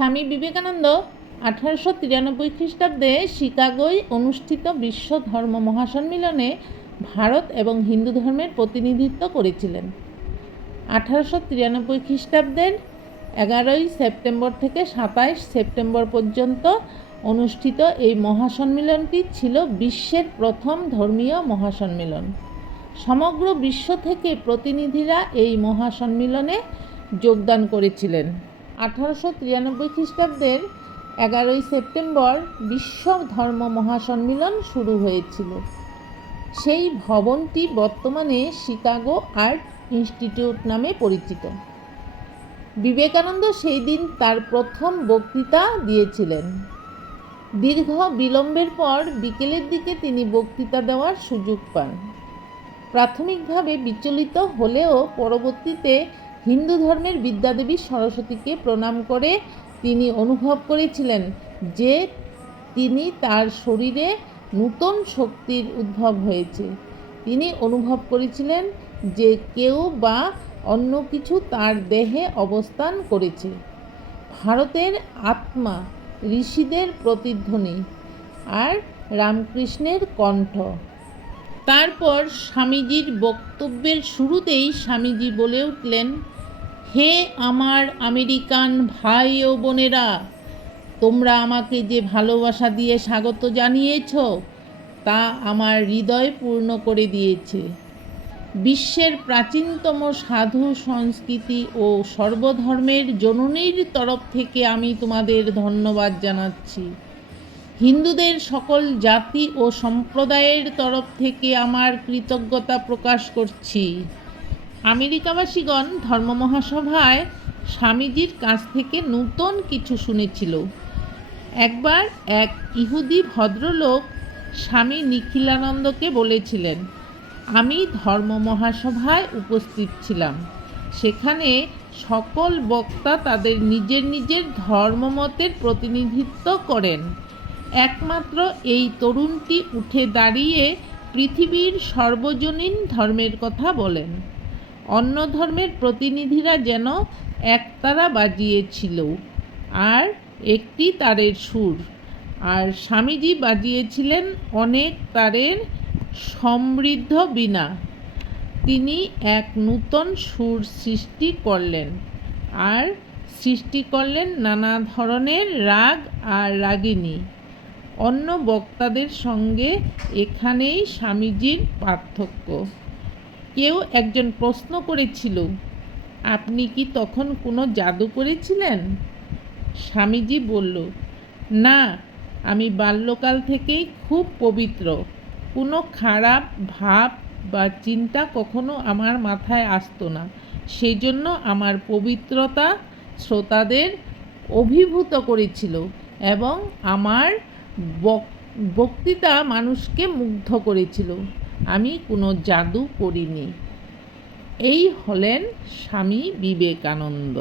স্বামী বিবেকানন্দ 1893 খ্রিস্টাব্দে শিকাগোয় অনুষ্ঠিত বিশ্ব ধর্ম মহাসম্মেলনে ভারত এবং হিন্দু ধর্মের প্রতিনিধিত্ব করেছিলেন। 1893 খ্রিস্টাব্দের 11 সেপ্টেম্বর থেকে 27 সেপ্টেম্বর পর্যন্ত অনুষ্ঠিত এই মহাসম্মেলনটি ছিল বিশ্বের প্রথম ধর্মীয় মহাসম্মেলন। সমগ্র বিশ্ব থেকে প্রতিনিধিরা এই মহাসম্মেলনে যোগদান করেছিলেন। 1893 খ্রিস্টাব্দের 11 সেপ্টেম্বর বিশ্ব ধর্ম মহাসম্মেলন শুরু হয়েছিল। সেই ভবনটি বর্তমানে শিকাগো আর্ট ইনস্টিটিউট নামে পরিচিত। বিবেকানন্দ সেই দিন তার প্রথম বক্তৃতা দিয়েছিলেন। দীর্ঘ বিলম্বের পর বিকেলের দিকে তিনি বক্তৃতা দেওয়ার সুযোগ পান। প্রাথমিকভাবে বিচলিত হলেও পরবর্তীতে হিন্দু ধর্মের বিদ্যাদেবী সরস্বতীকে প্রণাম করে তিনি অনুভব করেছিলেন যে তার শরীরে নূতন শক্তির উদ্ভব হয়েছে। তিনি অনুভব করেছিলেন যে কেউ বা অন্য কিছু তার দেহে অবস্থান করেছে। ভারতের আত্মা, ঋষিদের প্রতিধ্বনি আর রামকৃষ্ণের কণ্ঠ। তারপর স্বামীজির বক্তব্যের শুরুতেই স্বামীজি বলে উঠলেন, হে আমার আমেরিকান ভাই ও বোনেরা, তোমরা আমাকে যে ভালোবাসা দিয়ে স্বাগত জানিয়েছ তা আমার হৃদয় পূর্ণ করে দিয়েছে। বিশ্বের প্রাচীনতম সাধু সংস্কৃতি ও সর্বধর্মের জননীর তরফ থেকে আমি তোমাদের ধন্যবাদ জানাচ্ছি। হিন্দুদের সকল জাতি ও সম্প্রদায়ের তরফ থেকে আমার কৃতজ্ঞতা প্রকাশ করছি। আমেরিকাবাসীগণ ধর্মমহাসভায় স্বামীজির কাছ থেকে নূতন কিছু শুনেছিল। একবার এক ইহুদি ভদ্রলোক স্বামী নিখিলানন্দকে বলেছিলেন, আমি ধর্মমহাসভায় উপস্থিত ছিলাম। সেখানে সকল বক্তা তাদের নিজের নিজের ধর্মমতের প্রতিনিধিত্ব করেন। একমাত্র এই তরুণটি উঠে দাঁড়িয়ে পৃথিবীর সর্বজনীন ধর্মের কথা বলেন। অন্য ধর্মের প্রতিনিধিরা যেন একতারা বাজিয়েছিল আর একটি তারের সুর, আর স্বামীজি বাজিয়েছিলেন অনেক তারের সমৃদ্ধ বীণা। তিনি এক নূতন সুর সৃষ্টি করলেন আর সৃষ্টি করলেন নানা ধরনের রাগ আর রাগিনী। অন্য বক্তাদের সঙ্গে এখানেই স্বামীজির পার্থক্য। কেউ একজন প্রশ্ন করেছিল, আপনি কি তখন কোনো জাদু করেছিলেন? স্বামীজি বলল, না, আমি বাল্যকাল থেকেই খুব পবিত্র। কোনো খারাপ ভাব বা চিন্তা কখনো আমার মাথায় আসতো না। সেই জন্য আমার পবিত্রতা শ্রোতাদের অভিভূত করেছিল এবং আমার বক্তৃতা মানুষকে মুগ্ধ করেছিল। আমি কোনো জাদু করিনি। এই হলেন স্বামী বিবেকানন্দ।